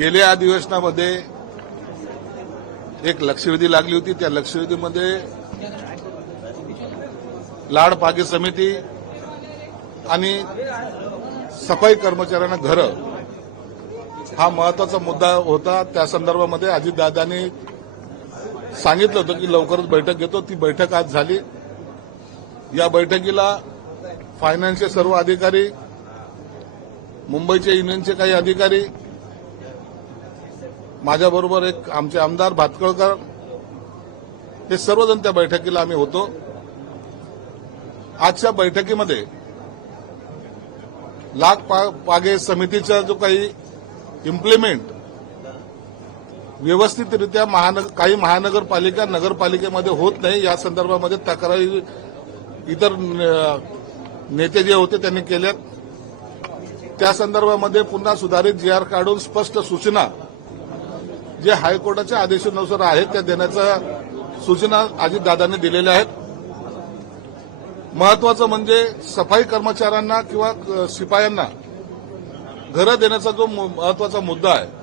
गेल्या अधिवेशनामध्ये एक लक्षवेधी लागली होती त्या लक्षवेधीमध्ये लाड पागे समिती आणि सफाई कर्मचाऱ्यांना घरं हा महत्वाचा मुद्दा होता त्या संदर्भामध्ये अजितदादांनी सांगितलं होतं की लवकरच बैठक घेतो ती बैठक आज झाली या बैठकीला फायनान्सचे सर्व अधिकारी मुंबईचे युनियनचे काही अधिकारी माझ्याबरोबर एक आमचे आमदार भातकळकर हे सर्वजण त्या बैठकीला आम्ही होतो आजच्या बैठकीमध्ये लाख पागे समितीचा जो काही इम्प्लिमेंट व्यवस्थितरित्या महानगर काही महानगरपालिका नगरपालिकेमध्ये होत नाही या संदर्भामध्ये तक्रारी इतर नेते जे होते त्यांनी केल्यात त्या संदर्भामध्ये पुन्हा सुधारित जी आर काढून स्पष्ट सूचना जे हायकोर्टाच्या आदेशानुसार आहेत त्या देण्याच्या सूचना अजितदादांनी दिलेल्या आहेत महत्वाचं म्हणजे सफाई कर्मचाऱ्यांना किंवा शिपायांना घरं देण्याचा जो महत्वाचा मुद्दा आहे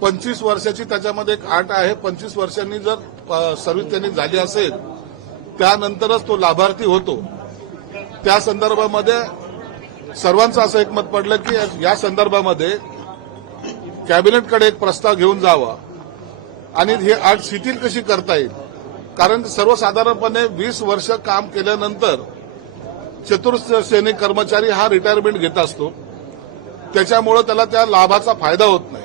पंचवीस वर्षाची त्याच्यामध्ये एक आट आहे पंचवीस वर्षांनी जर सर्व्हिस त्यांनी झाली असेल त्यानंतरच तो लाभार्थी होतो त्या संदर्भामध्ये सर्वांचं असं एकमत पडलं की या संदर्भामध्ये कॅबिनेटकडे एक प्रस्ताव घेऊन जावा आणि हे आठ शिथिल कशी करता येईल कारण सर्वसाधारणपणे वीस वर्ष काम केल्यानंतर चतुर्थ सैनिक कर्मचारी हा रिटायरमेंट घेत असतो त्याच्यामुळे त्याला त्या लाभाचा फायदा होत नाही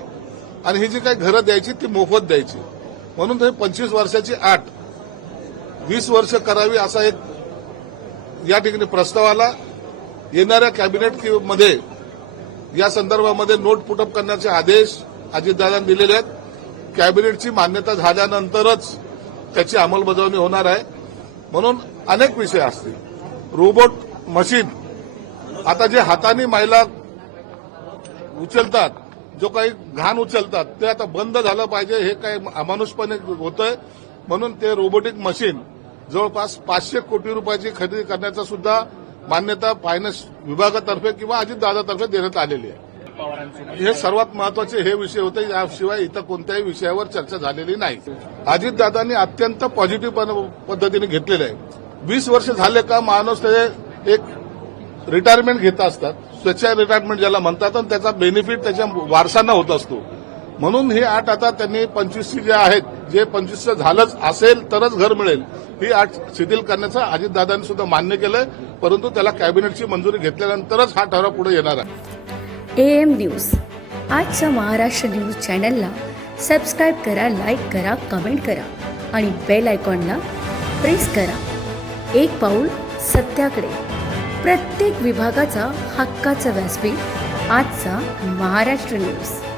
आणि ही जी काही घरं द्यायची ती मोफत द्यायची म्हणून ते पंचवीस वर्षाची आठ वीस वर्ष करावी असा एक या ठिकाणी प्रस्ताव आला येणाऱ्या कॅबिनेट मध्ये या संदर्भामध्ये नोट पुटअप करण्याचे आदेश अजितदादांनी दिलेले आहेत कॅबिनेटची मान्यता झाल्यानंतरच त्याची अंमलबजावणी होणार आहे म्हणून अनेक विषय असतील रोबोट मशीन आता जे हाताने महिला उचलतात जो काही घाण उचलतात ते आता बंद झालं पाहिजे हे काही अमानुषपणे होतंय म्हणून ते रोबोटिक मशीन जवळपास पाचशे कोटी रुपयाची खरेदी करण्याचा सुद्धा मान्यता फायनान्स विभागातर्फे किंवा अजितदादातर्फे देण्यात आलेली आहे हे सर्वात महत्वाचे हे विषय होते याशिवाय इतर कोणत्याही विषयावर चर्चा झालेली नाही अजितदादांनी अत्यंत पॉझिटिव्ह पद्धतीने घेतलेले आहे वीस वर्ष झाले का माणूस ते एक रिटायरमेंट घेत असतात स्वच्छ रिटायरमेंट ज्याला म्हणतात आणि त्याचा बेनिफिट त्याच्या वारसांना होत असतो म्हणून हे आठ आता त्यांनी पंचवीसची जे आहेत जे पंचवीसचं झालंच असेल तरच घर मिळेल ही आठ शिथिल करण्याचं अजितदादांनी सुद्धा मान्य केलं परंतु त्याला कॅबिनेटची मंजुरी घेतल्यानंतरच हा ठराव पुढे येणार आहे एम न्यूज आजच्या महाराष्ट्र न्यूज चॅनलला सबस्क्राईब करा लाईक करा कमेंट करा आणि बेल आयकॉनला प्रेस करा एक पाऊल सत्याकडे प्रत्येक विभागाचा हक्काचा व्यासपीठ आजचा महाराष्ट्र न्यूज